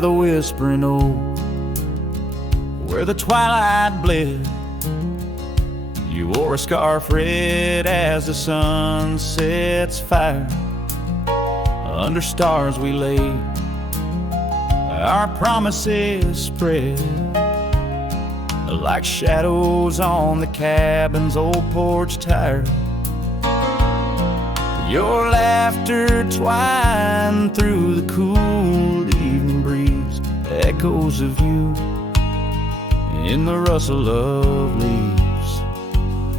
by the whispering oak, where the twilight bled. You wore a scarf red as the sun sets fire. Under stars we lay, our promises spread like shadows on the cabin's old porch tire. Your laughter twined through the cool evening breeze, echoes of you in the rustle of leaves.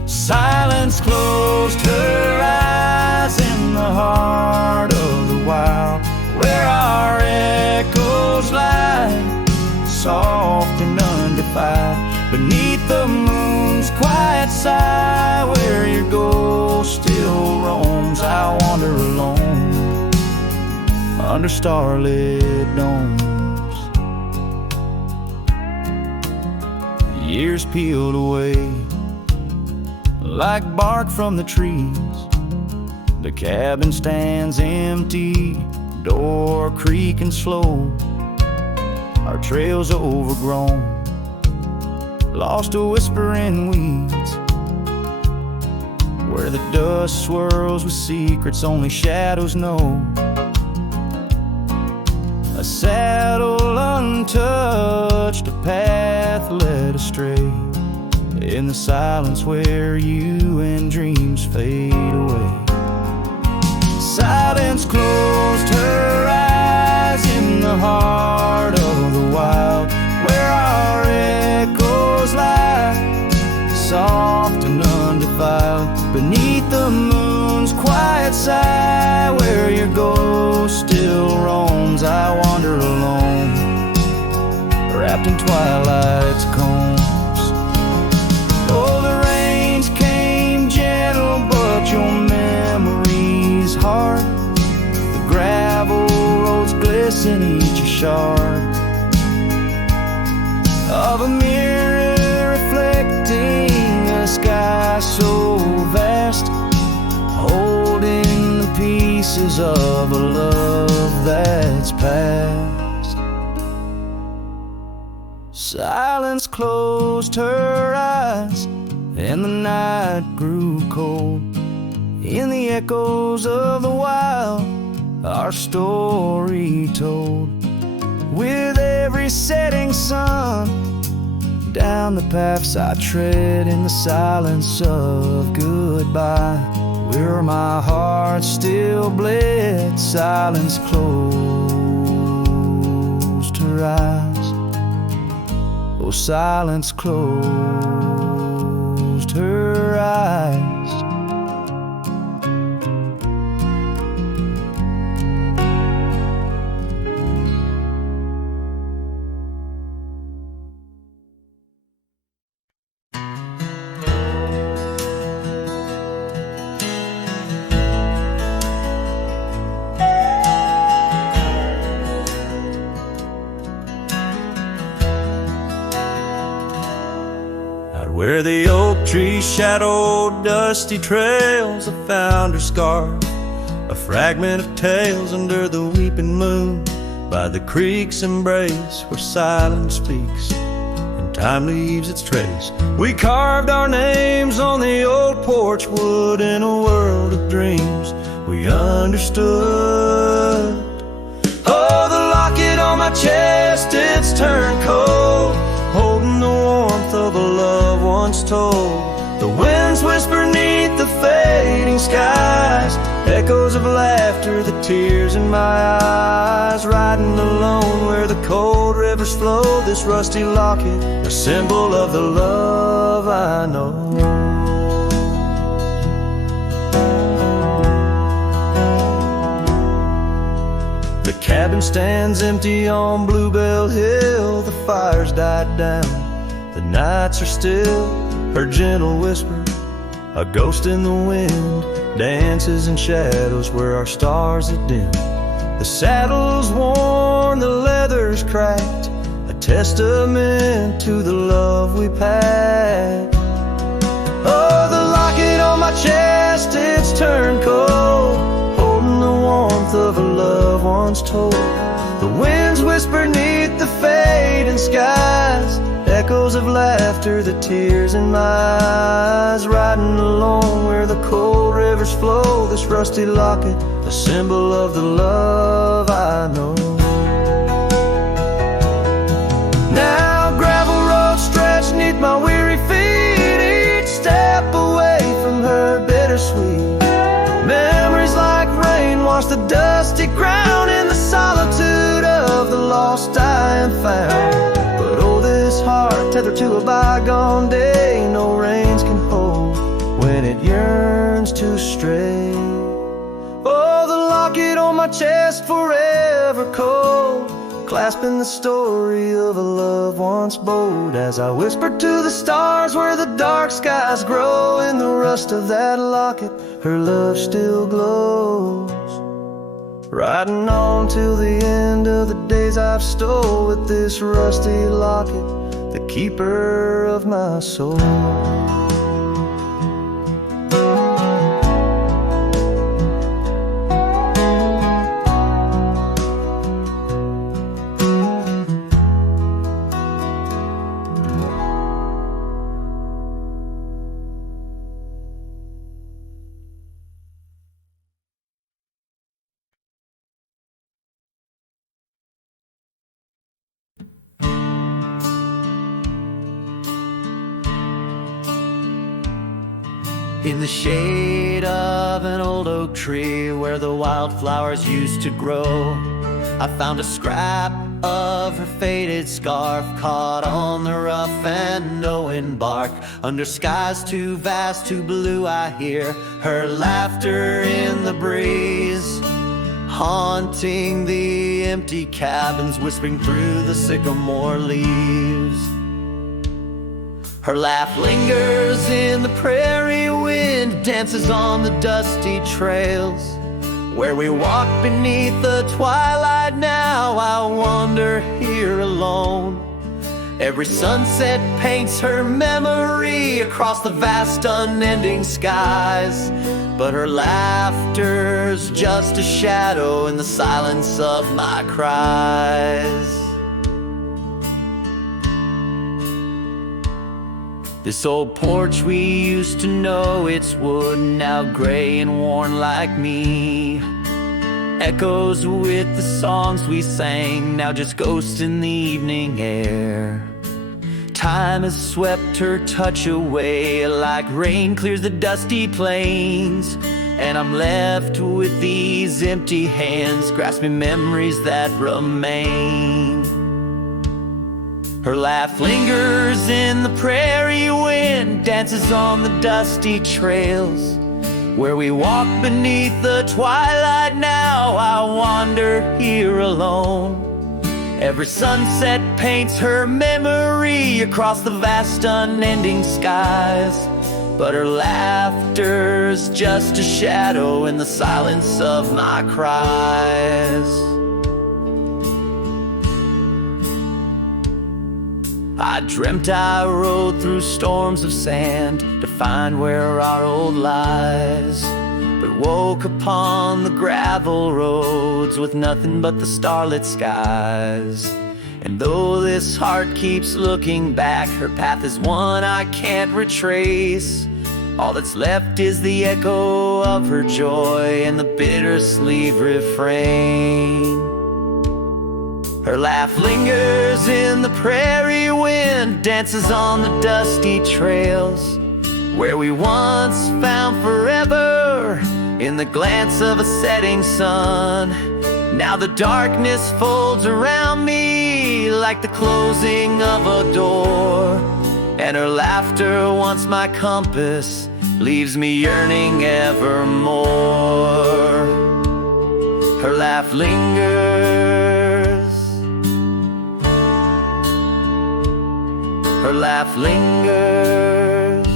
Silence closed her eyes in the heart of the wild, where our echoes lie, soft and undefiled, beneath the moon's quiet sigh, where your ghost still roams. I wander alone under starlit domes. Years peeled away like bark from the trees. The cabin stands empty, door creaking slow. Our trails overgrown, lost to whispering weeds, where the dust swirls with secrets only shadows know. A saddle untouched, a path led astray, in the silence where you and dreams fade away. Silence closed her eyes in the heart of the wild, where our echoes lie, soft and undefiled, beneath the moon's quiet sigh, where your ghost still roams. I wander alone, wrapped in twilight's combs. Oh, the rains came gentle, but your memory's hard. The gravel roads glisten, each a shard of a mirror reflecting a sky so vast, holding the pieces of a love that's past. Silence closed her eyes, and the night grew cold. In the echoes of the wild, our story told. With every setting sun, down the paths I tread in the silence of goodbye, where my heart still bled. Silence closed her eyes. Oh, silence closed her eyes. Where the oak tree shadowed dusty trails, I found her scarf, a fragment of tales under the weeping moon, by the creek's embrace where silence speaks and time leaves its trace. We carved our names on the old porch wood in a world of dreams we understood. Oh, the locket on my chest, it's turned cold, holding the warmth of a love once told. The winds whisper neath the fading skies, echoes of laughter, the tears in my eyes. Riding alone where the cold rivers flow, this rusty locket, a symbol of the love I know. The cabin stands empty on Bluebell Hill, the fire's died down, the nights are still. Her gentle whisper, a ghost in the wind, dances in shadows where our stars are dim. The saddle's worn, the leather's cracked, a testament to the love we packed. Oh, the locket on my chest, it's turned cold, holding the warmth of a love once told. The winds whisper near fading skies, echoes of laughter, the tears in my eyes. Riding alone where the cold rivers flow, this rusty locket, a symbol of the love I know. Now gravel roads stretch neath my weary feet, each step away from her bittersweet. Memories like rain wash the dusty ground in the solitude of the lost I am found. But oh, this heart tethered to a bygone day, no reins can hold when it yearns to stray. Oh, the locket on my chest forever cold, clasping the story of a love once bold. As I whisper to the stars where the dark skies grow, in the rust of that locket her love still glows. Riding on till the end of the days I've stole, with this rusty locket, the keeper of my soul. In the shade of an old oak tree where the wildflowers used to grow, I found a scrap of her faded scarf caught on the rough and knowing bark. Under skies too vast, too blue, I hear her laughter in the breeze, haunting the empty cabins, whispering through the sycamore leaves. Her laugh lingers in the prairie wind, dances on the dusty trails where we walk beneath the twilight. Now I wander here alone. Every sunset paints her memory across the vast unending skies, but her laughter's just a shadow in the silence of my cries. This old porch we used to know, it's wood, now gray and worn like me, echoes with the songs we sang, now just ghosts in the evening air. Time has swept her touch away like rain clears the dusty plains, and I'm left with these empty hands grasping memories that remain. Her laugh lingers in the prairie wind, dances on the dusty trails where we walk beneath the twilight. Now I wander here alone. Every sunset paints her memory across the vast unending skies, but her laughter's just a shadow in the silence of my cries. I dreamt I rode through storms of sand to find where our old lies, but woke upon the gravel roads with nothing but the starlit skies. And though this heart keeps looking back, her path is one I can't retrace. All that's left is the echo of her joy and the bitter sleeve refrain. Her laugh lingers in the prairie wind, dances on the dusty trails where we once found forever in the glance of a setting sun. Now the darkness folds around me like the closing of a door, and her laughter, once my compass, leaves me yearning evermore. Her laugh lingers, her laugh lingers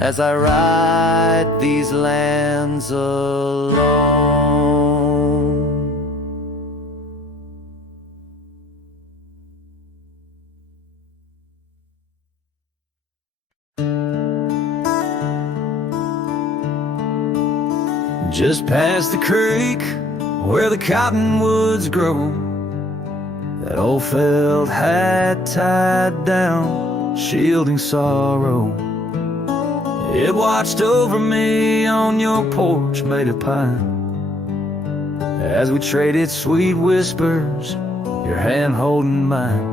as I ride these lands alone. Just past the creek where the cottonwoods grow, that old felt hat tied down, shielding sorrow. It watched over me on your porch made of pine, as we traded sweet whispers, your hand holding mine.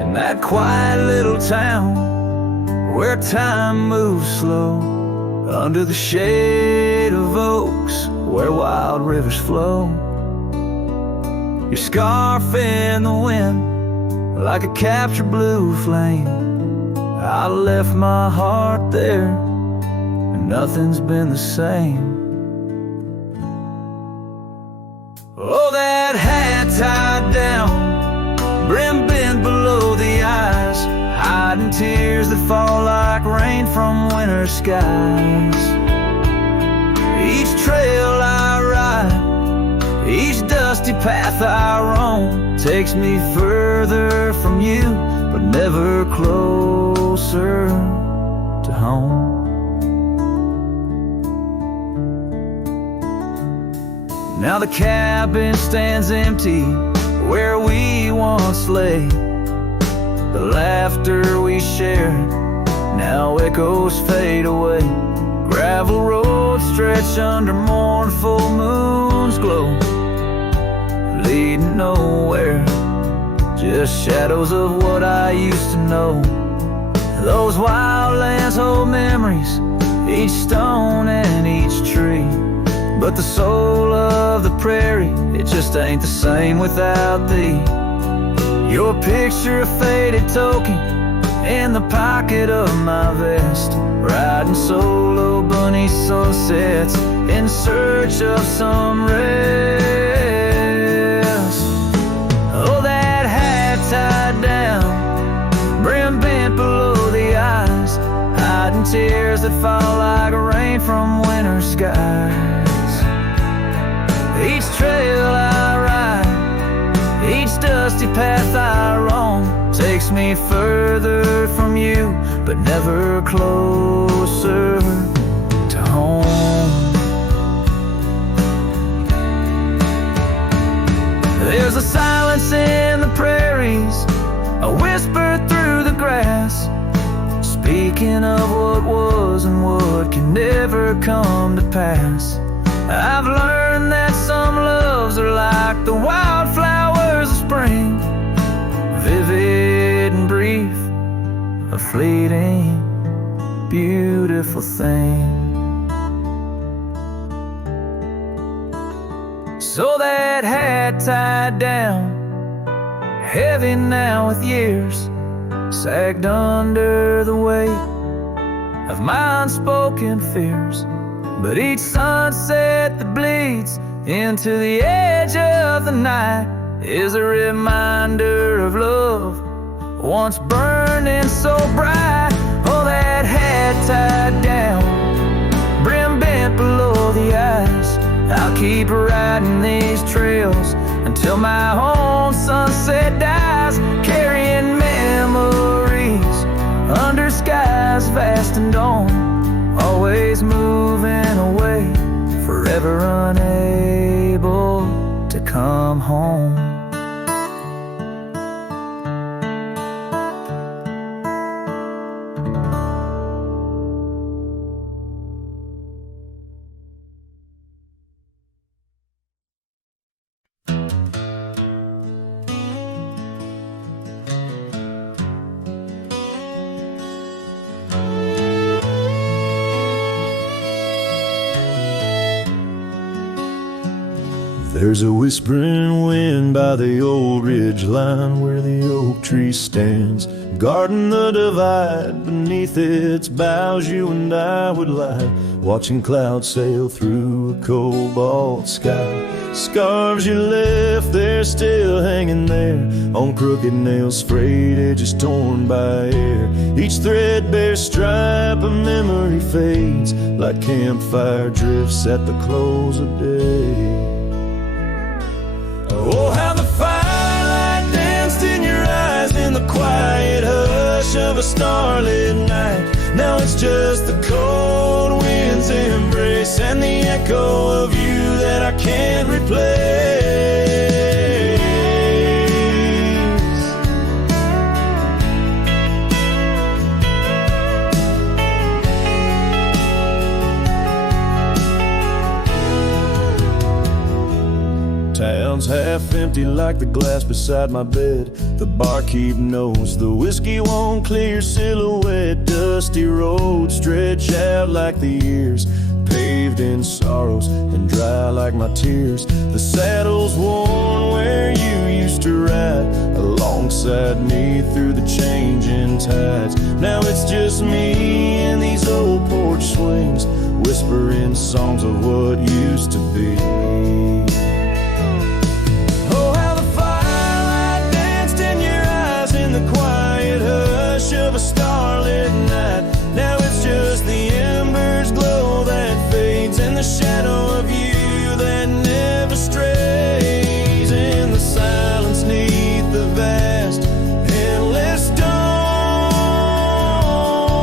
In that quiet little town where time moves slow, under the shade of oaks where wild rivers flow, your scarf in the wind like a captured blue flame. I left my heart there and nothing's been the same. Oh, that hat tied down, brim bent below the eyes, hiding tears that fall like rain from winter skies. Each trail I ride, each dusty path I roam, takes me further from you, but never closer to home. Now the cabin stands empty where we once lay. The laughter we shared now echoes fade away. Gravel roads stretch under mournful moon's glow, leading nowhere, just shadows of what I used to know. Those wild lands hold memories, each stone and each tree, but the soul of the prairie, it just ain't the same without thee. Your picture, a faded token in the pocket of my vest, riding solo bunny sunsets in search of some rest. Oh, that hat tied down, brim bent below the eyes, hiding tears that fall like rain from winter skies. Each trail I ride, each dusty path I roam, takes me further from you, but never closer to home. There's a silence in the prairies, a whisper through the grass, speaking of what was and what can never come to pass. I've learned that some loves are like the wildflowers of spring, vivid and brief, a fleeting, beautiful thing. So that hat tied down, heavy now with years, sagged under the weight of my unspoken fears. But each sunset that bleeds into the edge of the night is a reminder of love once burning so bright. Oh, that hat tied down, brim bent below the eyes, I'll keep riding these trails until my own sunset dies, carrying memories under skies vast and dawn, always moving away, forever unable to come home. There's a whispering wind by the old ridge line where the oak tree stands, guarding the divide. Beneath its boughs you and I would lie, watching clouds sail through a cobalt sky. Scarves you left there still hanging there on crooked nails, frayed edges torn by air. Each threadbare stripe of memory fades like campfire drifts at the close of day. Oh, how the firelight danced in your eyes in the quiet hush of a starlit night. Now it's just the cold wind's embrace and the echo of you that I can't replace. one's half empty like the glass beside my bed. The barkeep knows the whiskey won't clear silhouette. Dusty roads stretch out like the years, paved in sorrows and dry like my tears. The saddle's worn where you used to ride alongside me through the changing tides. Now it's just me and these old porch swings, whispering songs of what used to be. Oh, how the firelight danced in your eyes in the quiet hush of a starlit night. Now it's just the embers glow that fades and the shadow of you that never strays in the silence neath the vast endless dawn.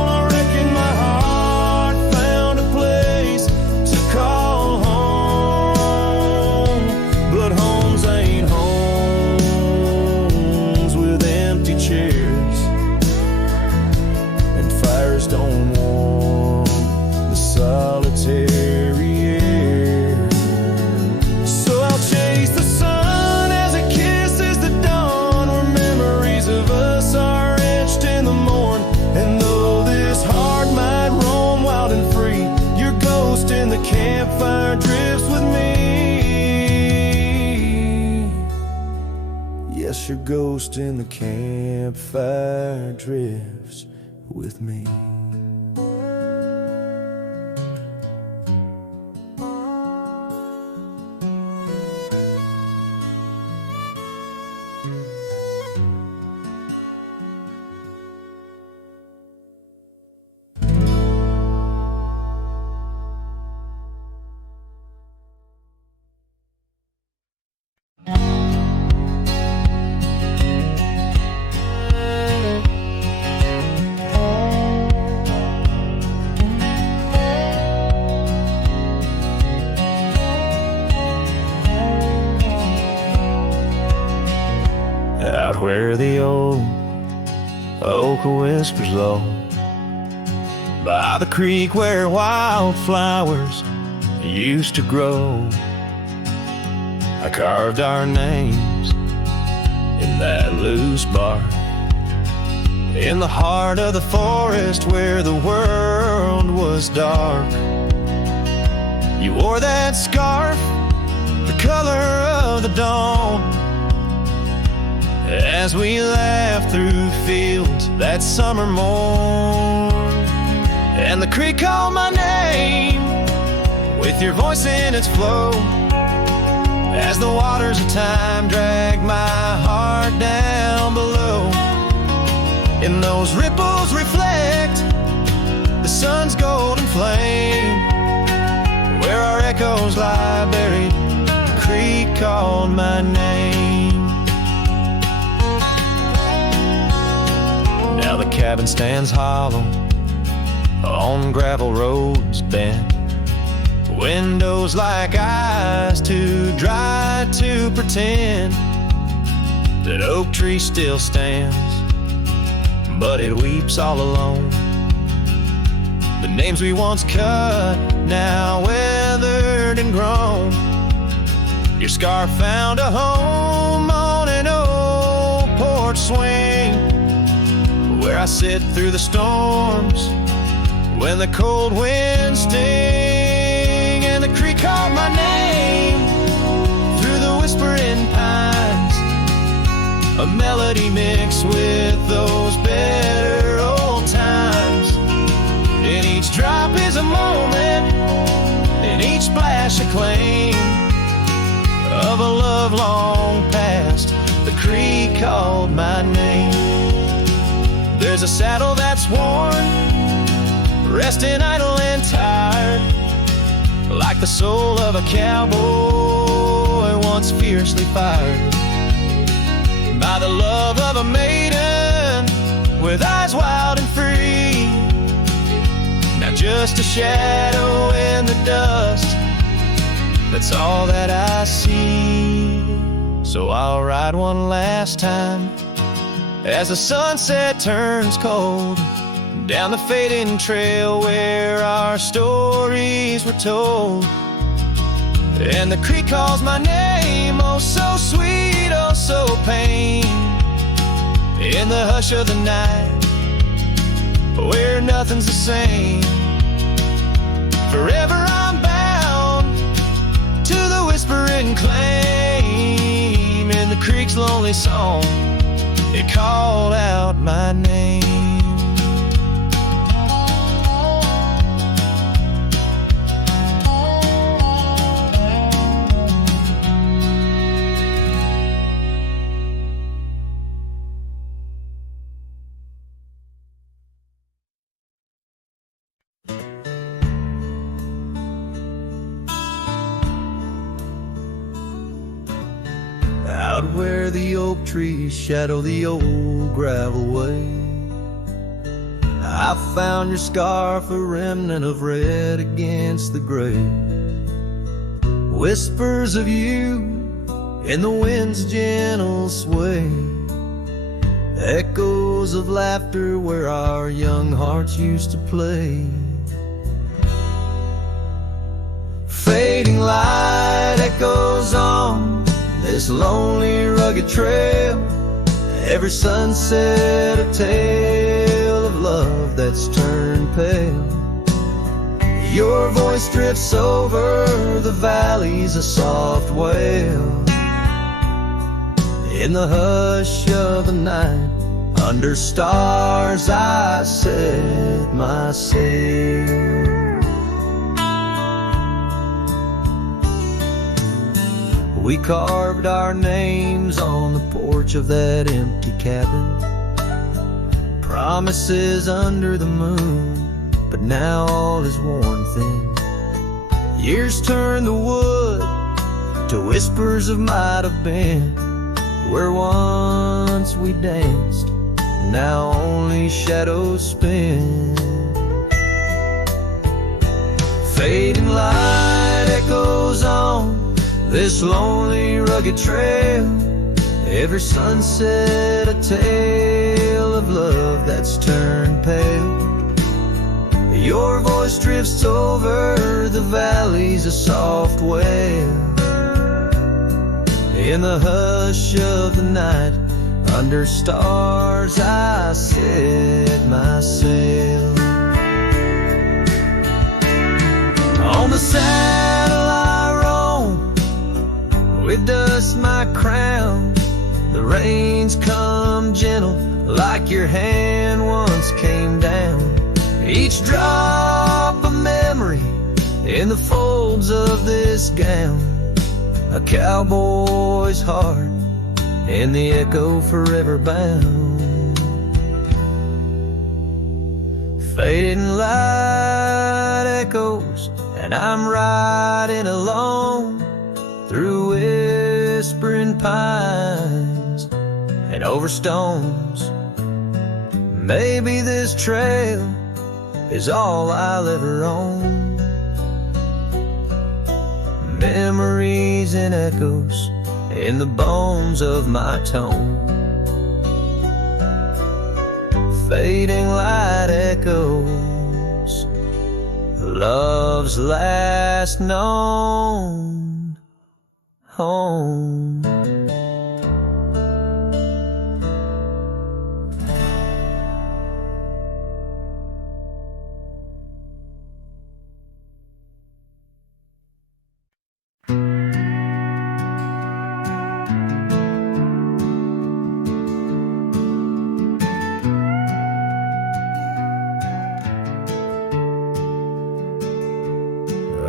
I reckon my heart found a place to call home, but homes ain't homes with empty chairs, and fires don't warm the solitary air. So I'll chase the sun as it kisses the dawn, where memories of us are etched in the morn. And though this heart might roam wild and free, your ghost in the campfire drifts with me. Yes, your ghost in the campfire drifts with me. Out where the old oak whispers low, by the creek where wildflowers used to grow, I carved our names in that loose bark, in the heart of the forest where the world was dark. You wore that scarf, the color of the dawn, as we laughed through fields that summer morn. And the creek called my name with your voice in its flow, as the waters of time dragged my heart down below. And those ripples reflect the sun's golden flame, where our echoes lie buried. The creek called my name. Now the cabin stands hollow on gravel roads bent, windows like eyes too dry to pretend that oak tree still stands, but it weeps all alone. The names we once cut, now weathered and grown. Your scarf found a home on an old porch swing, where I sit through the storms when the cold winds sting. And the creek called my name through the whispering pines, a melody mixed with those better old times. And each drop is a moment, and each splash a claim of a love long past. The creek called my name. There's a saddle that's worn, resting idle and tired, like the soul of a cowboy once fiercely fired by the love of a maiden with eyes wild and free. Now just a shadow in the dust, that's all that I see. So I'll ride one last time as the sunset turns cold, down the fading trail where our stories were told. And the creek calls my name, oh so so pain in the hush of the night, where nothing's the same. Forever I'm bound to the whispering claim in the creek's lonely song. It called out my name. Out where the oak trees shadow the old gravel way, I found your scarf, a remnant of red against the gray. Whispers of you in the wind's gentle sway, echoes of laughter where our young hearts used to play. Fading light echoes on this lonely rugged trail, every sunset a tale of love that's turned pale. Your voice drifts over the valleys, a soft wail. In the hush of the night, under stars I set my sail. We carved our names on the porch of that empty cabin, promises under the moon, but now all is worn thin. Years turn the wood to whispers of might have been, where once we danced, now only shadows spin. Fading light echoes on this lonely rugged trail, every sunset a tale of love that's turned pale. Your voice drifts over the valleys, a soft wail. In the hush of the night, under stars I set my sail. On the saddle I roam, with dust my crown. The rains come gentle like your hand once came down. Each drop a memory in the folds of this gown, a cowboy's heart in the echo forever bound. Fading light echoes and I'm riding alone through whispering pines and over stones. Maybe this trail is all I'll ever own. Memories and echoes in the bones of my tone. Fading light echoes, love's last known home.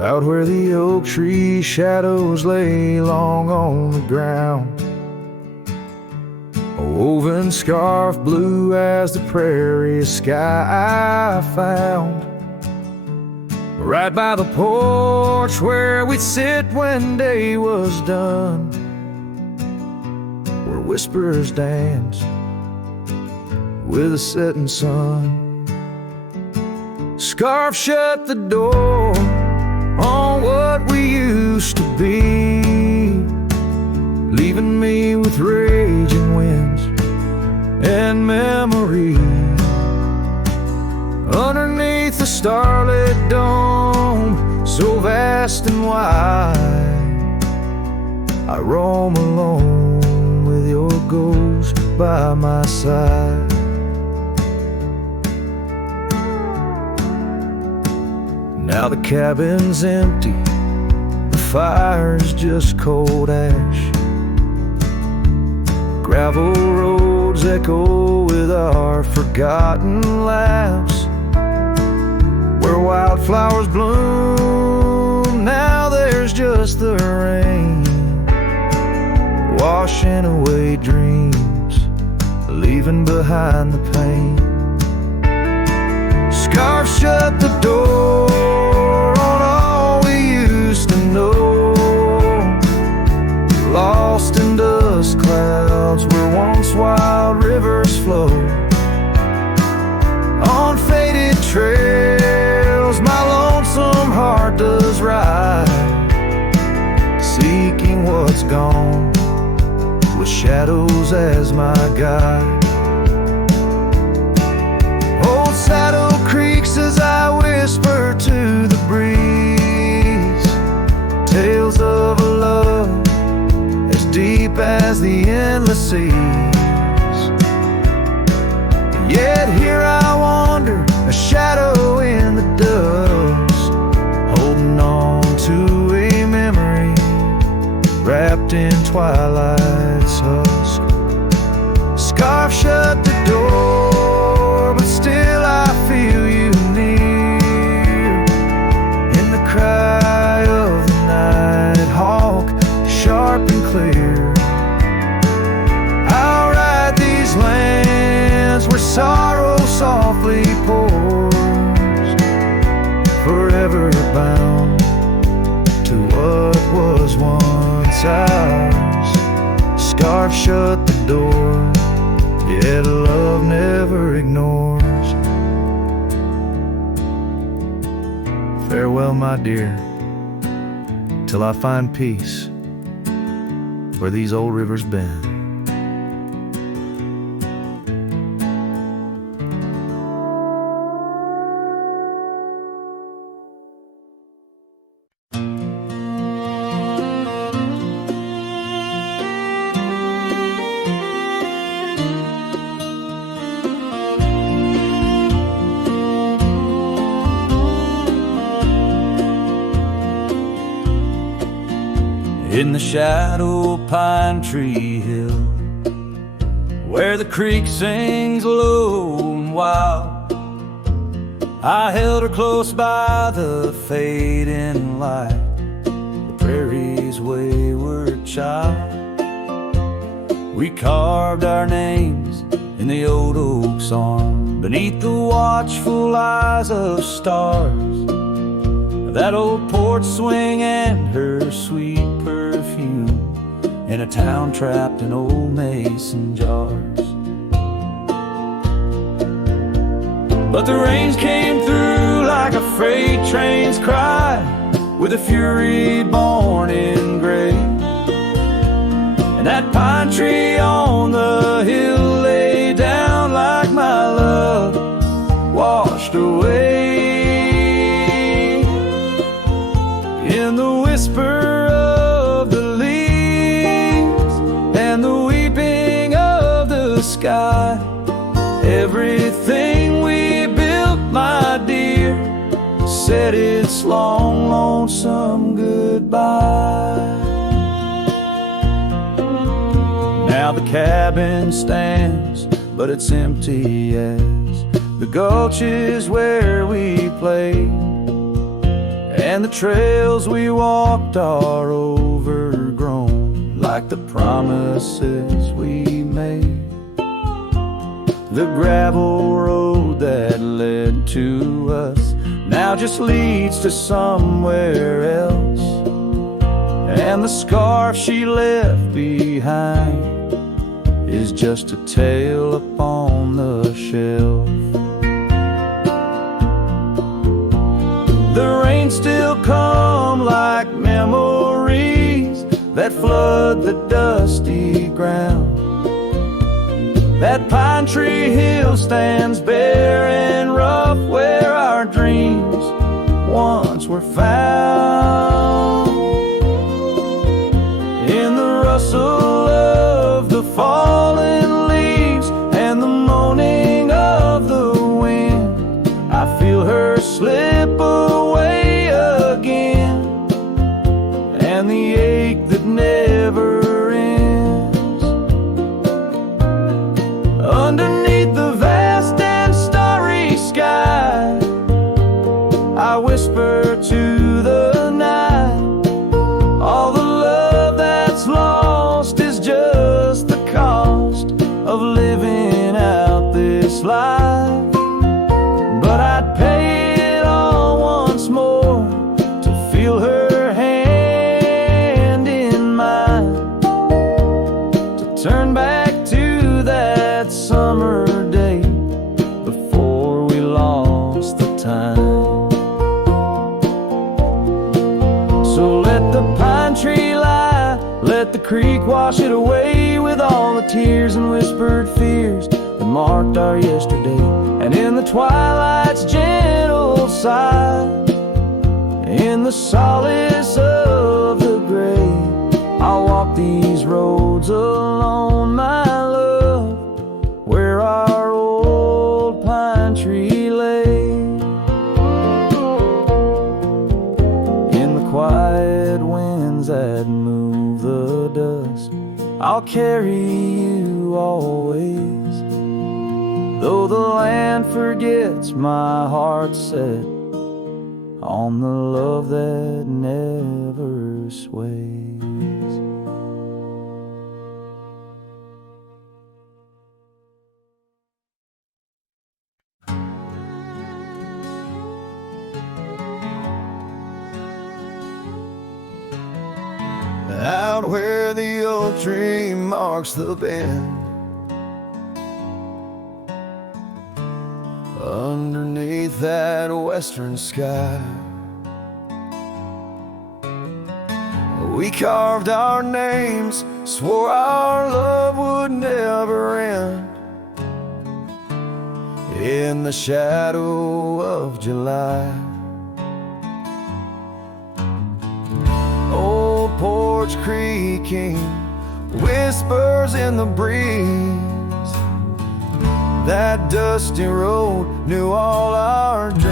Out where the oak tree shadows lay long on the ground, a woven scarf blue as the prairie sky I found. Right by the porch where we'd sit when day was done, where whispers dance with the setting sun. Scarf shut the door on what we used to be, leaving me with raging winds and memory. Underneath the starlit dome, so vast and wide, I roam alone with goes by my side. Now the cabin's empty, the fire's just cold ash. Gravel roads echo with our forgotten laughs. Where wildflowers bloom, now there's just the rain, washing away dreams, leaving behind the pain. Scarf shut the door on all we used to know, lost in dust clouds where once wild rivers flow. On faded trails my lonesome heart does ride, seeking what's gone with shadows as my guide. Old saddle creaks as I whisper to the breeze, tales of a love as deep as the endless seas. Yet here I wander, a shadow in the dust, holding on to a memory wrapped in twilight's husk. Scarf shut the door, but still I feel you near, in the cry of the night hawk, sharp and clear. I'll ride these lands where sorrow softly pours, forever bound to what was once ours. Scarf shut the door, yet love never ignores. Farewell, my dear, till I find peace where these old rivers bend. In the shadow of Pine Tree Hill, where the creek sings low and wild, I held her close by the fading light, the prairie's wayward child. We carved our names in the old oak's arm, beneath the watchful eyes of stars, that old porch swing and her sweet perfume, in a town trapped in old mason jars. But the rains came through like a freight train's cry, with a fury born in gray, and that pine tree on the hill lay down like my love washed away. In the whisper of the leaves and the weeping of the sky, everything we built, my dear, said its long, lonesome goodbye. Now the cabin stands, but it's empty as the gulches where we played, and the trails we walked are overgrown like the promises we made. The gravel road that led to us now just leads to somewhere else, and the scarf she left behind is just a tale upon the shelf. The rains still come like memories that flood the dusty ground. That pine tree hill stands bare and rough, where our dreams once were found. In the rustle of the fall wash it away with all the tears and whispered fears that marked our yesterday. And in the twilight's gentle sigh, in the solace of the gray, I'll walk these roads alone, my love, where our old pine tree lay. In the quiet winds that move the dust, I'll carry you always. Though the land forgets, my heart's set on the love that never sways. Out where the oak tree marks the bend, underneath that western sky, we carved our names, swore our love would never end. In the shadow of July, old porch creaking, whispers in the breeze. That dusty road knew all our dreams.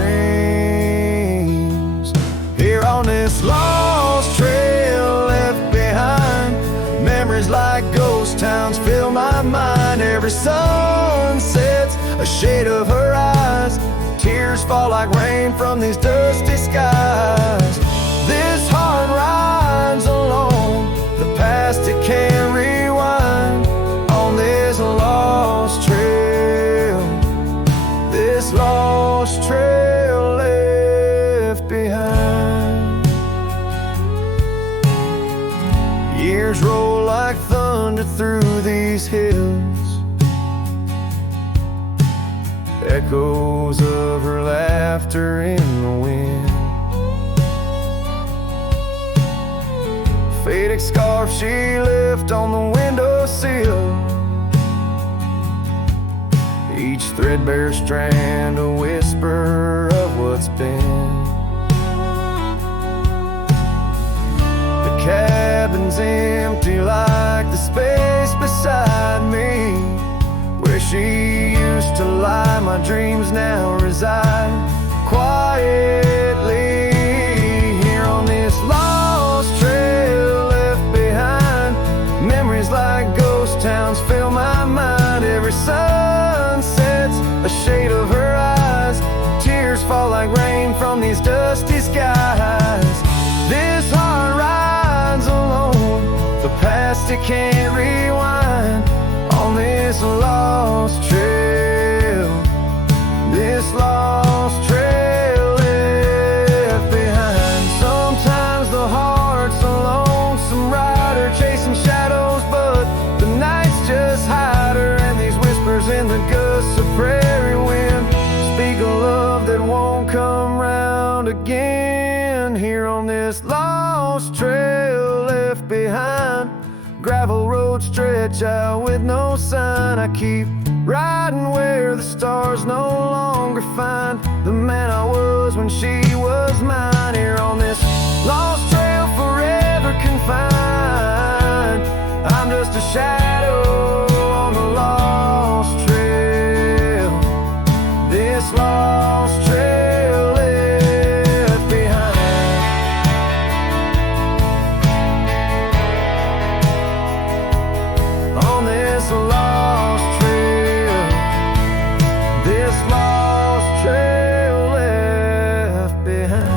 Here on this lost trail left behind, memories like ghost towns fill my mind. Every sun sets a shade of her eyes, tears fall like rain from these dusty skies. This heart rides alone, the past it can't rewind. On this lost trail, this lost trail left behind. Years roll like thunder through these hills, echoes of her laughter in the wind. Faded scarf she left on the windowsill, each threadbare strand a whisper of what's been. The cabin's empty like the space beside me, where she used to lie. My dreams now reside quietly here on this lost trail left behind. Memories like ghost towns fill my mind. Every sun sets a shade of her eyes, tears fall like rain from these dusty skies. This heart rides alone, the past it can't rewind. On this lost trail, this lost trail left behind. Sometimes the heart's a lonesome rider chasing shadows, but the nights just hide her. And these whispers in the gusts of prairie wind speak a love that won't come round again. Here on this lost trail left behind, gravel roads stretch out with no sign. I keep riding where the stars no longer find the man I was when she was mine. Here on this lost trail forever confined, I'm just a shadow on the lost trail, this lost trail left behind. On this lost trail, this lost trail left behind.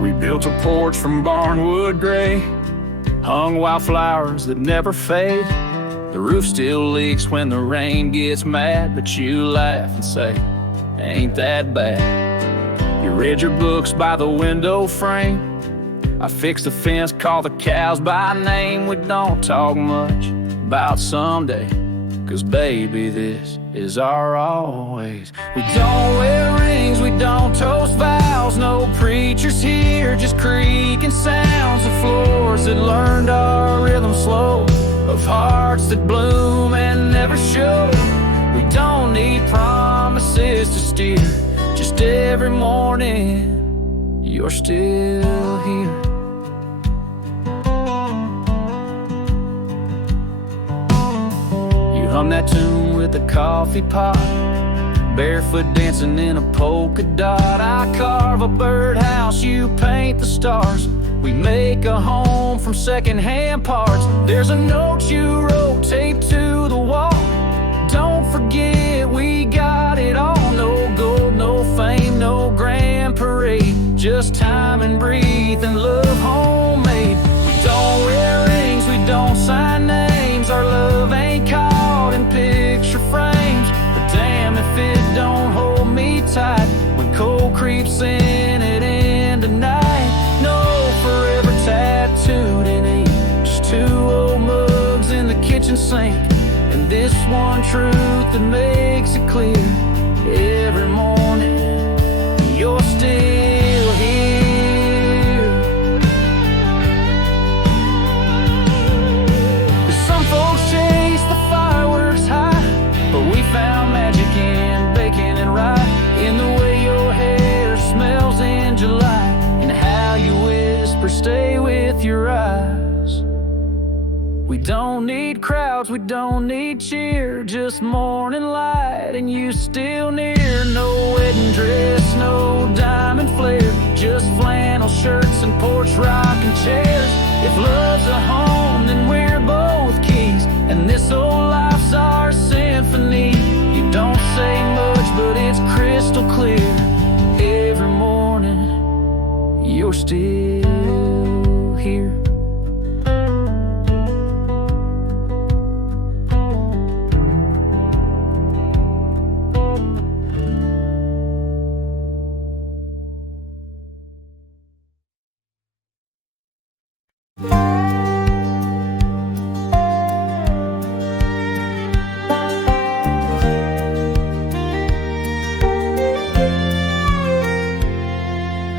We built a porch from barnwood gray, hung wildflowers that never fade. The roof still leaks when the rain gets mad, but you laugh and say, ain't that bad. You read your books by the window frame. I fixed the fence, call the cows by name. We don't talk much about someday, 'cause baby, this is our always. We don't wear rings, we don't toast vows. No preachers here, just creaking sounds of floors that learned our rhythm slow, of hearts that bloom and never show. We don't need promises to steer, just every morning you're still here. You hum that tune with a coffee pot, barefoot dancing in a polka dot. I carve a birdhouse, you paint the stars. We make a home from secondhand parts. There's a note you wrote taped to the wall. Don't forget we got it all. No gold, no fame, no grand parade, just time and breathe and love homemade. We don't wear rings, we don't sign names. Our love ain't caught in picture frames, but damn if it don't hold me tight when cold creeps in at end of night. No forever tattooed in ink, just two old mugs in the kitchen sink, and this one truth that makes it clear every morning you're still here. Some folks chase the fireworks high, but we found magic in bacon and rye, in the way your hair smells in July, and how you whisper stay with your eyes. We don't need crowds, we don't need cheer, just morning light and you still near. No wedding dress, no diamond flare, just flannel shirts and porch rocking chairs. If love's a home, then we're both keys, and this old life's our symphony. You don't say much, but it's crystal clear. Every morning, you're still here.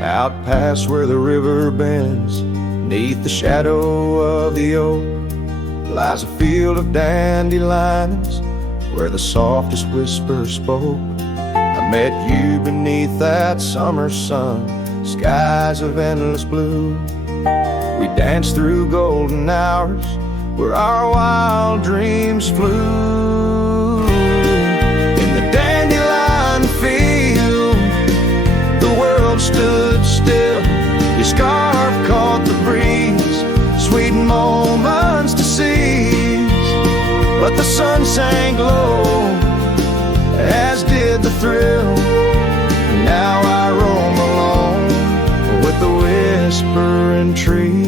Out past where the river bends, neath the shadow of the oak, lies a field of dandelions where the softest whisper spoke. I met you beneath that summer sun, skies of endless blue. We danced through golden hours where our wild dreams flew. In the dandelion field, the world stood still. Your scarf caught the breeze, sweet moments to seize. But the sun sank low, as did the thrill. Now I roam alone with the whispering trees.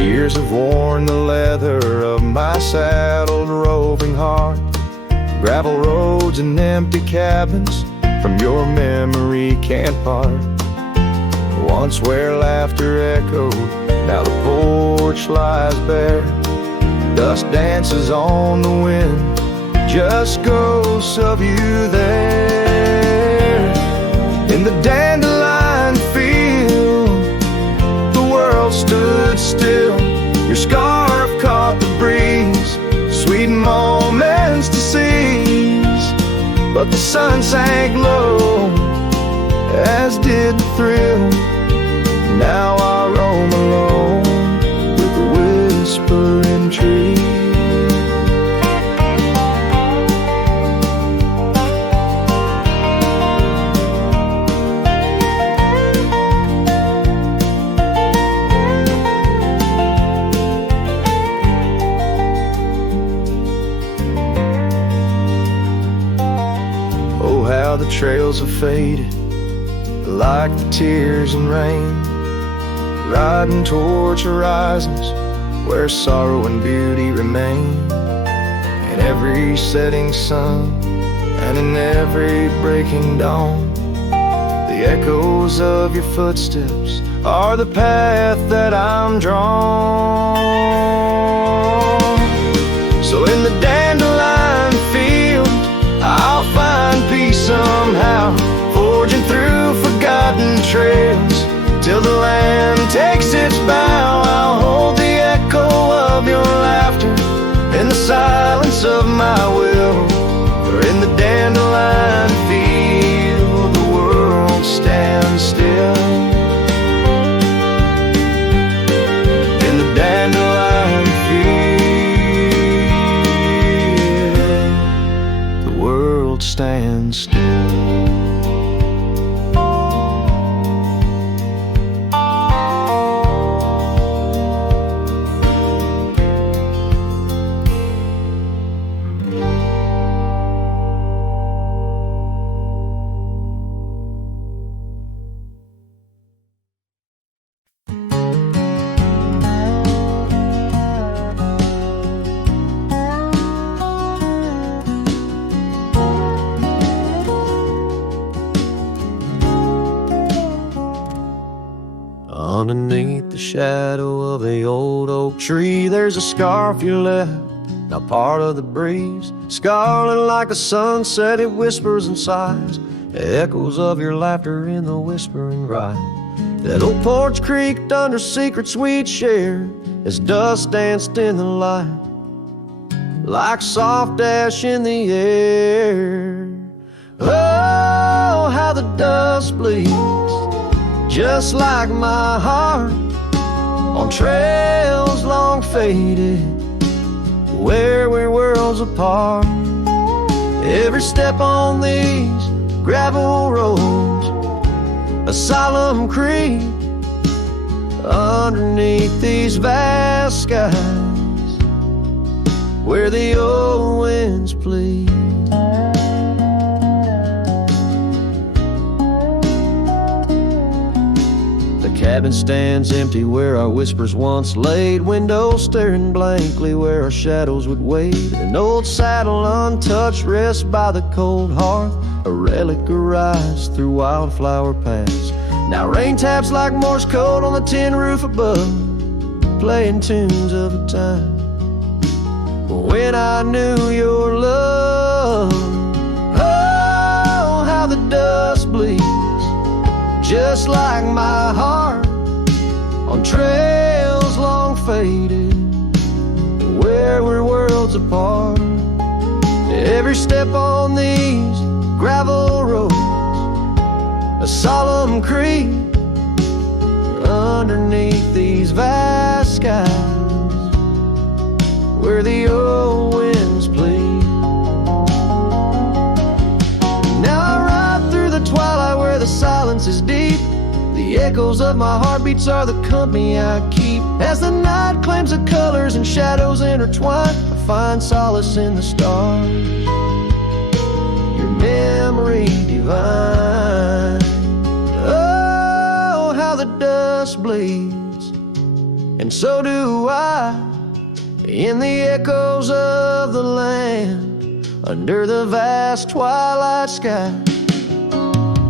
Years have worn the leather of my saddled roving heart. Gravel roads and empty cabins from your memory can't part. Once where laughter echoed, now the porch lies bare. Dust dances on the wind, just ghosts of you there. In the dandelion field, the world stood still. Your scarf caught the breeze, sweet moments to seize. But the sun sank low, as did the thrill. Now I roam alone with the whispering trees. Oh, how the trails have faded, like the tears and rain, riding towards horizons where sorrow and beauty remain. in every setting sun and in every breaking dawn. The echoes of your footsteps are the path that I'm drawn. So in the dandelion field, I'll find peace somehow, forging through forgotten trails till the land takes its bow. I'll hold the echo of your laughter in the silence of my will. For in the dandelion field, the world stands still. In the dandelion field, the world stands still. Underneath the shadow of the old oak tree, there's a scarf you left, now part of the breeze. Scarlet like a sunset, it whispers and sighs, echoes of your laughter in the whispering ride. That old porch creaked under secrets we'd shared as dust danced in the light, like soft ash in the air. Oh, how the dust bleeds, just like my heart, on trails long faded, where we're worlds apart. Every step on these gravel roads, a solemn creep underneath these vast skies, where the old winds plead. The cabin stands empty where our whispers once laid, windows staring blankly where our shadows would wade. An old saddle untouched rests by the cold hearth, a relic arise through wildflower paths. Now rain taps like Morse code on the tin roof above, playing tunes of a time when I knew your love. Oh, how the dust bleeds, just like my heart, on trails long faded, where we're worlds apart. Every step on these gravel roads, a solemn creep underneath these vast skies, where the old winds plead. Now I ride through the twilight where the silence is deep. The echoes of my heartbeats are the company I keep. As the night claims the colors and shadows intertwine, I find solace in the stars, your memory divine. Oh, how the dust bleeds, and so do I, in the echoes of the land, under the vast twilight sky.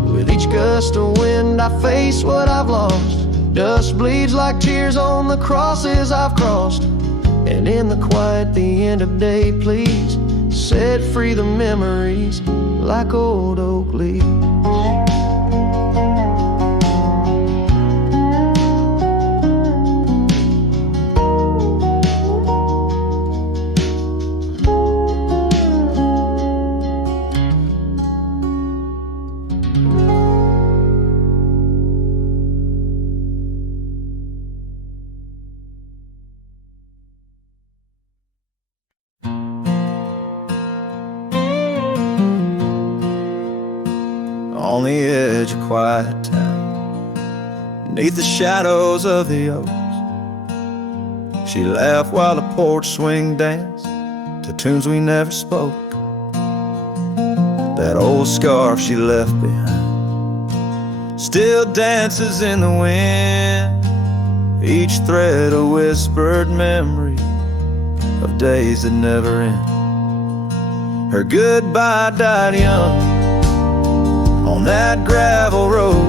With each gust of wind I face what I've lost. Dust bleeds like tears on the crosses I've crossed. And in the quiet, the end of day, please set free the memories like old oak leaves. On the edge of quiet town, beneath the shadows of the oaks, she laughed while the porch swing danced to tunes we never spoke. That old scarf she left behind still dances in the wind, each thread a whispered memory of days that never end. Her goodbye died young on that gravel road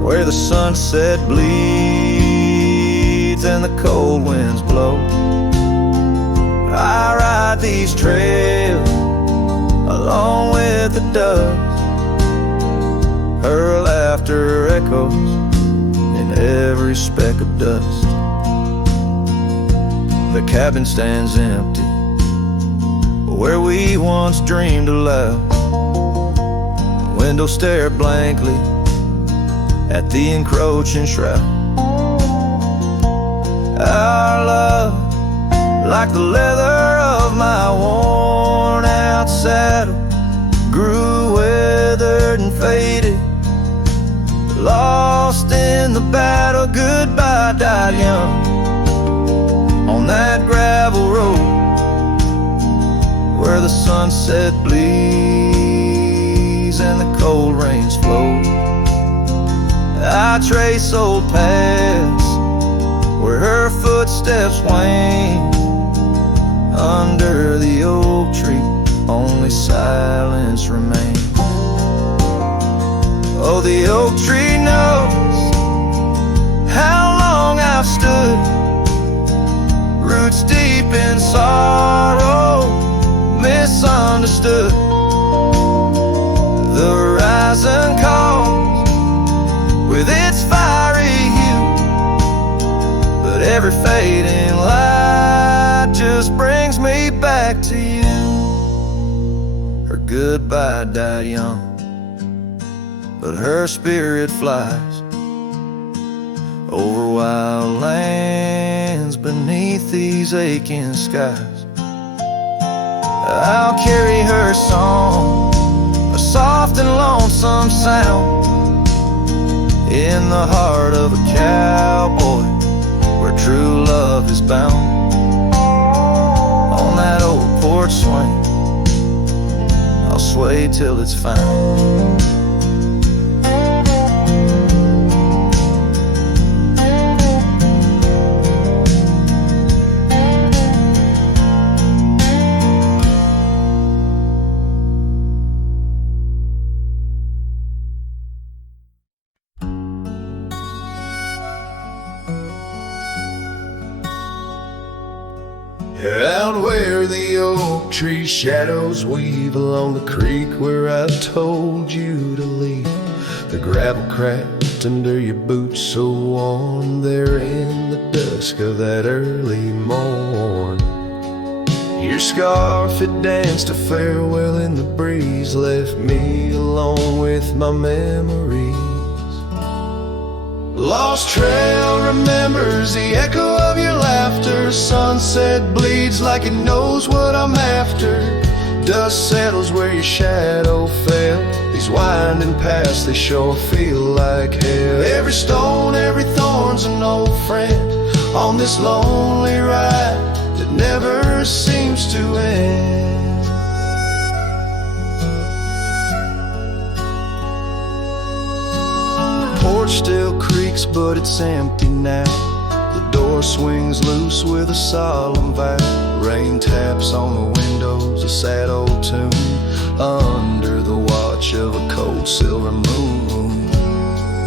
where the sunset bleeds and the cold winds blow. I ride these trails along with the doves. Her laughter echoes in every speck of dust. The cabin stands empty where we once dreamed aloud. Windows stare blankly at the encroaching shroud. Our love, like the leather of my worn out saddle, grew weathered and faded, lost in the battle. Goodbye died young on that gravel road where the sunset bleeds and the cold rains flow. I trace old paths where her footsteps wane. Under the oak tree only silence remains. Oh, the oak tree knows how long I've stood, roots deep in sorrow, misunderstood. The horizon calls with its fiery hue, but every fading light just brings me back to you. Her goodbye died young, but her spirit flies over wild lands beneath these aching skies. I'll carry her song, a soft and lonesome sound, in the heart of a cowboy where true love is bound. On that old porch swing I'll sway till it's found. Out where the oak tree shadows weave along the creek where I told you to leave, the gravel cracked under your boots so worn there in the dusk of that early morn. Your scarf, it danced a farewell in the breeze, left me alone with my memories. Lost trail remembers the echo of your laughter. Sunset bleeds like it knows what I'm after. Dust settles where your shadow fell. These winding paths, they sure feel like hell. Every stone, every thorn's an old friend on this lonely ride that never seems to end. Porch still creaks, but it's empty now. The door swings loose with a solemn vow. Rain taps on the windows, a sad old tune, under the watch of a cold silver moon.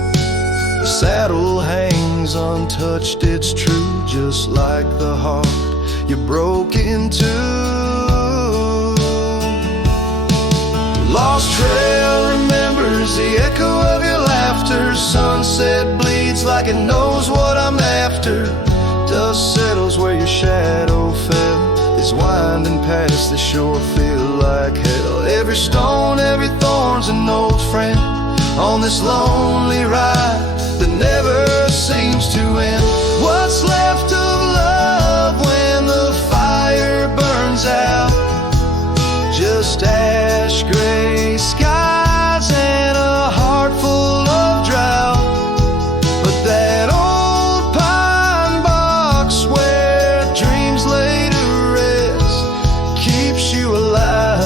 The saddle hangs untouched, it's true, just like the heart you broke into. Lost trail remembers the echo of your laughter. Sunset bleeds like it knows what I'm after. Dust settles where your shadow fell. These winding paths, they sure feel like hell. Every stone, every thorn's an old friend on this lonely ride that never seems to end. What's left of love when the fire burns out? Just ash gray skies and a heart full of drought. But that old pine box where dreams lay to rest keeps you alive,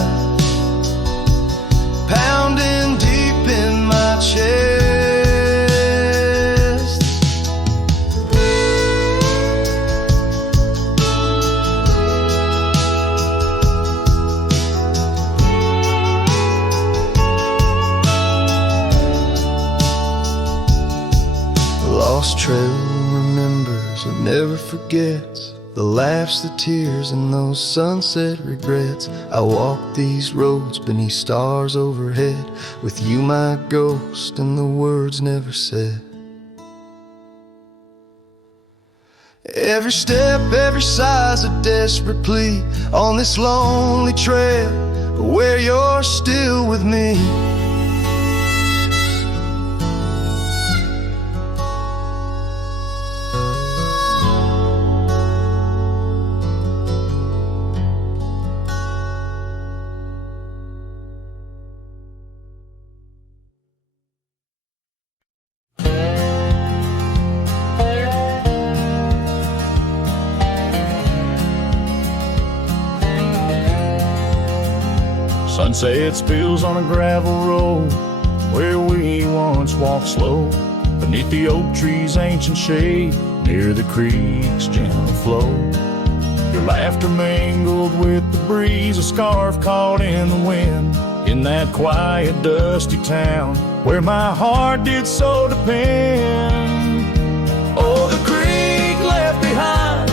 pounding deep in my chest. lost trail remembers and never forgets the laughs, the tears, and those sunset regrets. I walk these roads beneath stars overhead, with you my ghost and the words never said. Every step, every sigh's a desperate plea on this lonely trail where you're still with me. Sunset spills on a gravel road where we once walked slow, beneath the oak tree's ancient shade, near the creek's gentle flow. Your laughter mingled with the breeze, a scarf caught in the wind, in that quiet, dusty town where my heart did so depend. Oh, the creek left behind,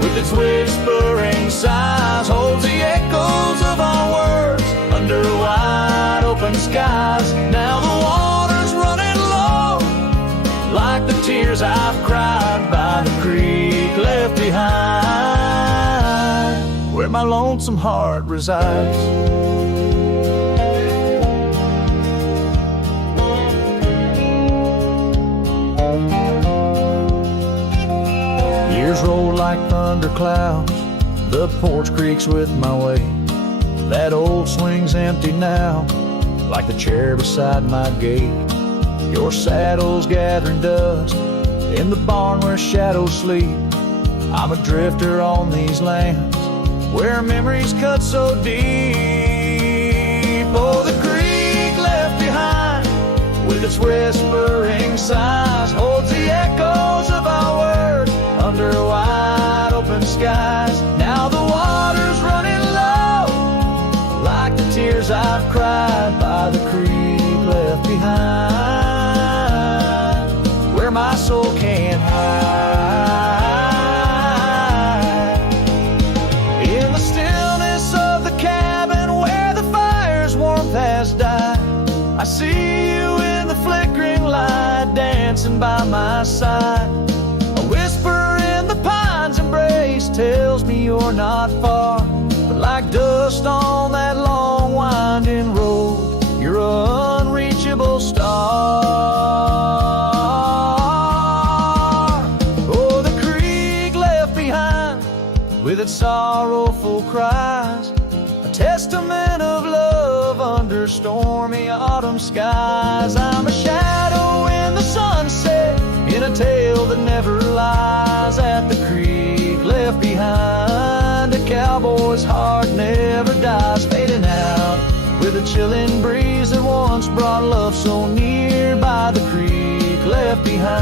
with its whispering sighs, holds the echoes of our words under wide open skies. Now the water's running low, like the tears I've cried by the creek left behind, where my lonesome heart resides. Years roll like thunderclouds, the porch creaks with my way. That old swing's empty now, like the chair beside my gate. Your saddle's gathering dust in the barn where shadows sleep. I'm a drifter on these lands where memories cut so deep. Oh, the creek left behind, with its whispering sighs, holds the echoes of our words under wide open skies. Now the water's running low, like the tears I've cried by the creek left behind, where my soul can't hide. In the stillness of the cabin where the fire's warmth has died, I see you in the flickering light, dancing by my side. A whisper in the pine's embrace tells me you're not far, but like dust on that long winding road, you're an unreachable star. Oh, the creek left behind, with its sorrowful cries, a testament of love under stormy autumn skies. I'm a shadow in the sunset, in a tale that never lies, at the creek left behind. A cowboy's heart never dies, fading out with a chilling breeze that once brought love so near. By the creek left behind,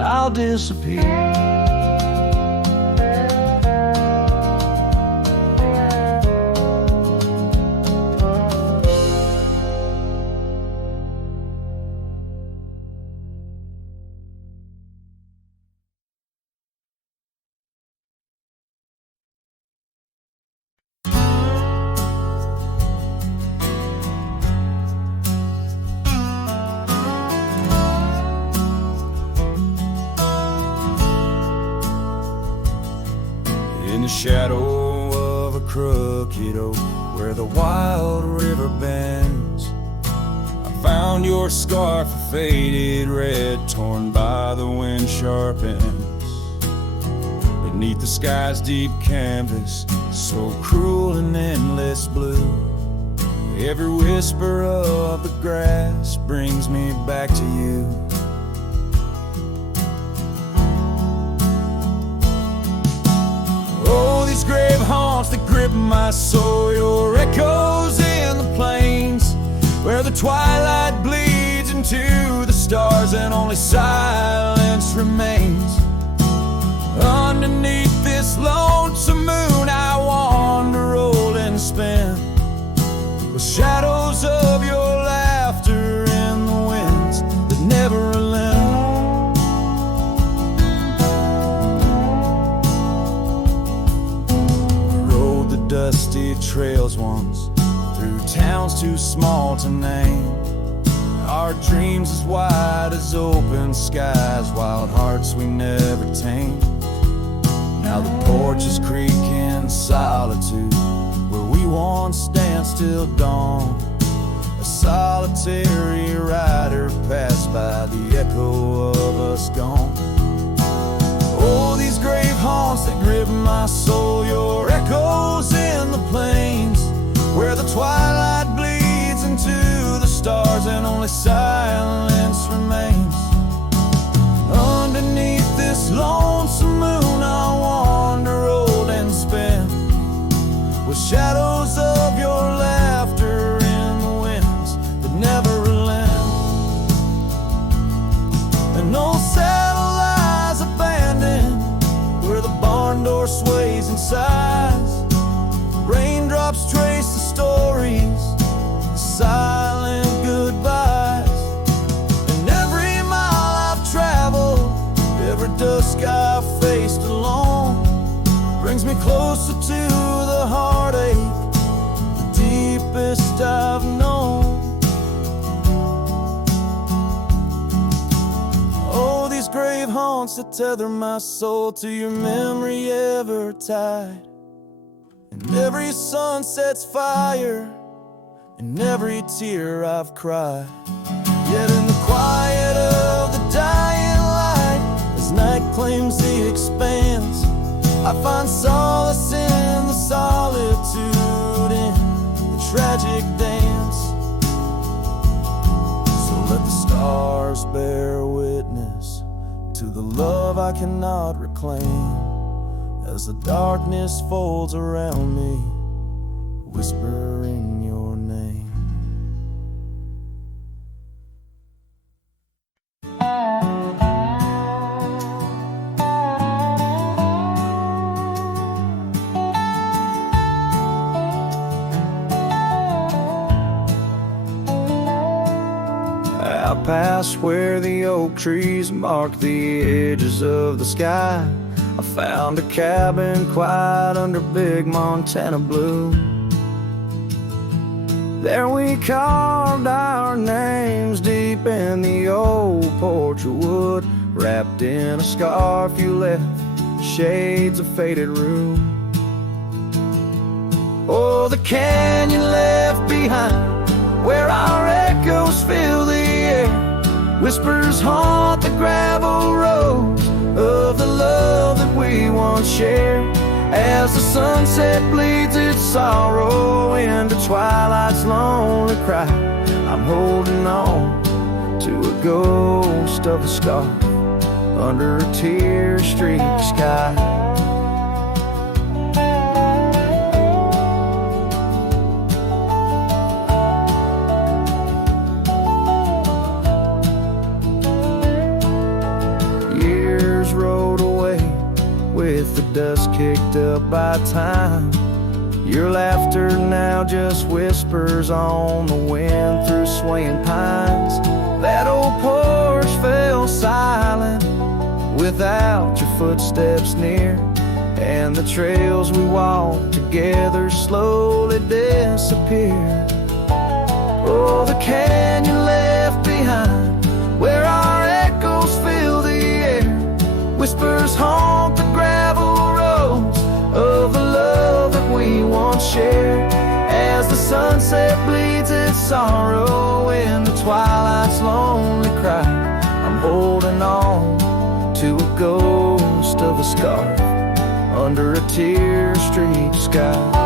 I'll disappear. In the shadow of a crooked oak where the wild river bends, I found your scarf, a faded red, torn by the wind sharp ends. Beneath the sky's deep canvas, so cruel and endless blue, every whisper of the grass brings me back to you. Oh, these grave haunts that grip my soul, your echoes in the plains, where the twilight bleeds into the stars and only silence remains. Underneath this lonesome moon I wander, roll and spin, with shadows of your laughter in the winds that a name. Our dreams as wide as open skies, wild hearts we never tamed. Now the porch is creaking solitude, where we once danced till dawn. A solitary rider passed by, the echo of us gone. Oh, these grave haunts that grip my soul, your echoes in the plains, where the twilight bleeds into the stars and only silence remains. Underneath this lonesome moon I'll wander old and spent, with shadows of your laughter in the winds that never relent. And old saddle lies abandoned, where the barn door sways and sighs. Raindrops trace the stories, the silent goodbyes. And every mile I've traveled, every dusk I've faced alone, brings me closer to the heartache, the deepest I've known. Oh, these grave haunts that tether my soul to your memory ever tied. And every sunset's fire, and every tear I've cried. Yet in the quiet of the dying light, as night claims the expanse, I find solace in the solitude, in the tragic dance. So let the stars bear witness to the love I cannot reclaim, as the darkness folds around me, whispering your name. Out past where the oak trees mark the edges of the sky, I found a cabin quiet under big Montana blue. There we carved our names deep in the old porch of wood, wrapped in a scarf you left, shades of faded rue. Oh, the canyon left behind, where our echoes fill the air, whispers haunt the gravel roads of the love that we once shared. As the sunset bleeds its sorrow into twilight's lonely cry, I'm holding on to a ghost of a scarf under a tear-streaked sky. With the dust kicked up by time, your laughter now just whispers on the wind through swaying pines. That old porch fell silent without your footsteps near, and the trails we walked together slowly disappeared. Oh, the canyon left behind, where our echoes fill the air, whispers haunt the gravel roads of the love that we once shared. As the sunset bleeds its sorrow in the twilight's lonely cry, I'm holding on to a ghost of a scarf under a tear-streaked sky.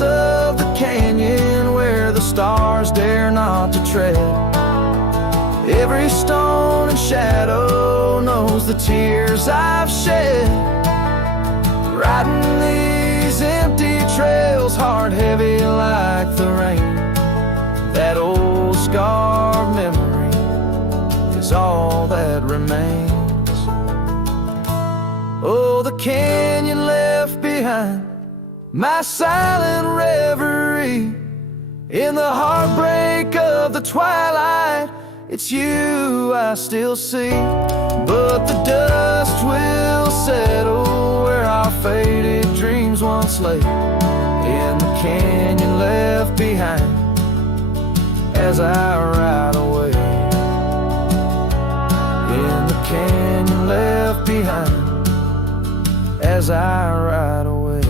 Of the canyon where the stars dare not to tread, every stone and shadow knows the tears I've shed. Riding these empty trails, heart heavy like the rain, that old scarred memory is all that remains. Oh, the canyon left behind, my silent reverie in the heartbreak of the twilight, it's you I still see. But the dust will settle where our faded dreams once lay, in the canyon left behind as I ride away. In the canyon left behind as I ride away.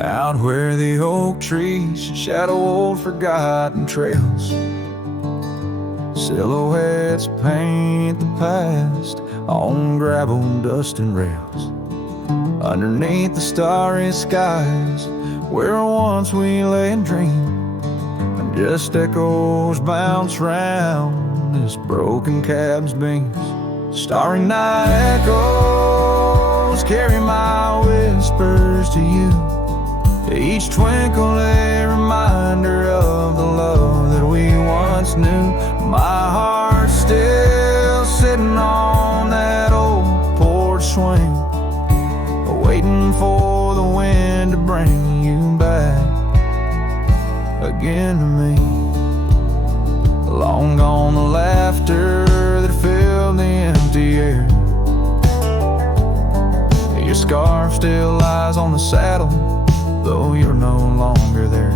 Out where the oak trees shadow old forgotten trails, silhouettes paint the past on gravel, dust and rails. Underneath the starry skies where once we lay and dreamed, and just echoes bounce round this broken cab's beams. Starry night echoes carry my whispers to you, each twinkle a reminder of the love that we once knew. My heart's still sitting on that old porch swing, waiting for the wind to bring you back again to me. Long gone the laughter that filled the empty air. Your scarf still lies on the saddle, though you're no longer there.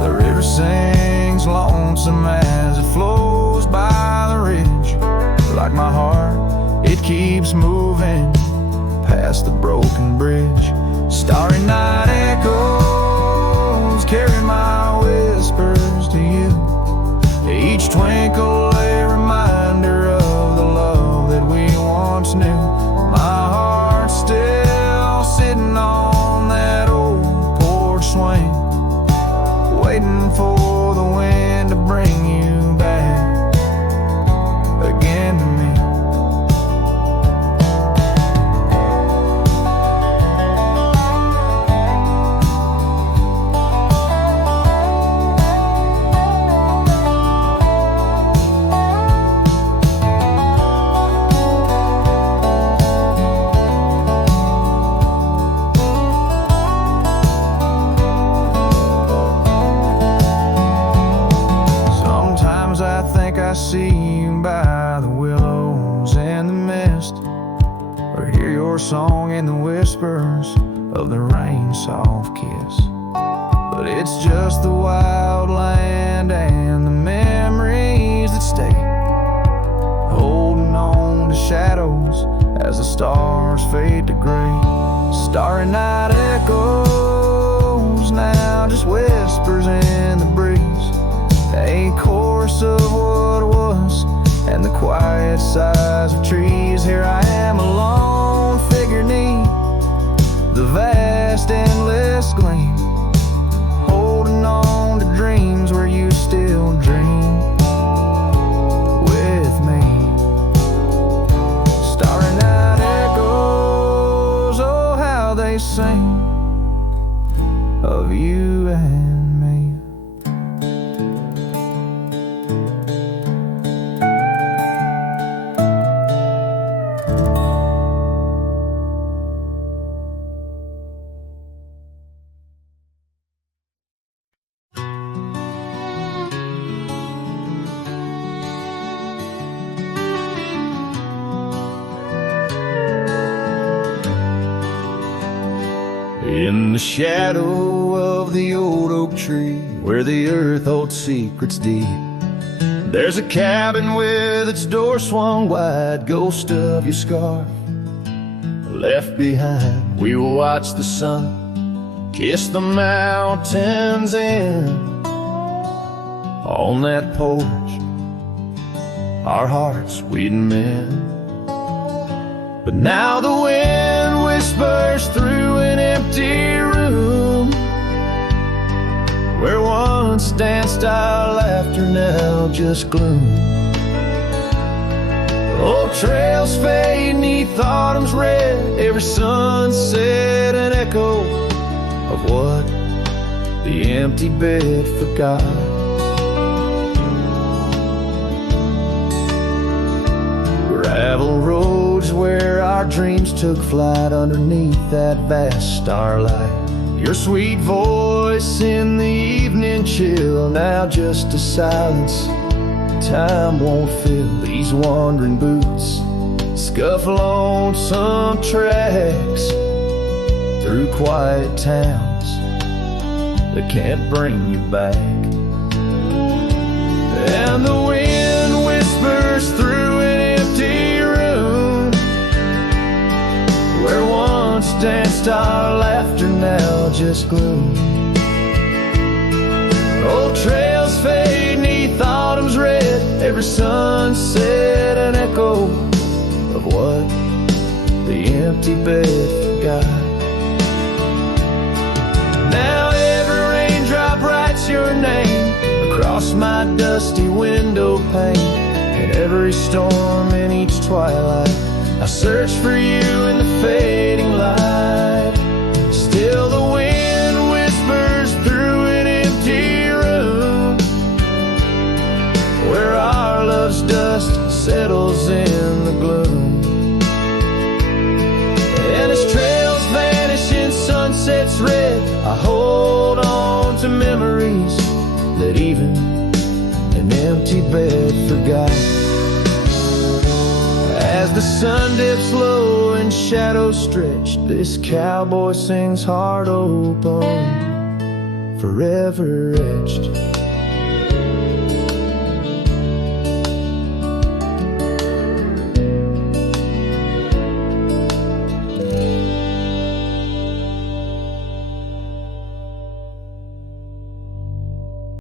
The river sings lonesome as it flows by the ridge. Like my heart, it keeps moving past the broken bridge. Starry night echoes carry my whispers to you, each twinkle a reminder of the love that we once knew. My heart's still sitting on that old porch swing, waiting for the wind to bring you back again to me. I see you by the willows and the mist, or hear your song in the whispers of the rain's soft kiss. But it's just the wild land and the memories that stay, holding on to shadows as the stars fade to gray. Starry night echoes now just whispers in the breeze, a chorus of what was and the quiet sighs of trees. Here I am alone, figure neat, the vast endless gleam, holding on to dreams where you still dream with me. Starry night echoes, oh how they sing of you and in the shadow of the old oak tree, where the earth holds secrets deep, there's a cabin with its door swung wide, ghost of your scarf left behind. We will watch the sun kiss the mountains in. On that porch, our hearts we'd mend. But now the wind whispers through an empty room, where once danced our laughter, now just gloom. Old trails fade neath autumn's red, every sunset an echo of what the empty bed forgot. Gravel roads where our dreams took flight underneath that vast starlight. Your sweet voice in the evening chill, now just a silence time won't fill. These wandering boots scuffle on some tracks through quiet towns that can't bring you back. And the wind whispers through an empty room where once danced our laughter, now just gloom. Old trails fade neath autumn's red, every sunset an echo of what the empty bed forgot. Now every raindrop writes your name across my dusty window pane, and every storm in each twilight I search for you in the fading light. Still the wind whispers through an empty room where our love's dust settles in the gloom. And as trails vanish in sunset's red, I hold on to memories that even an empty bed forgot. As the sun dips low and shadows stretch, this cowboy sings heart open, forever etched.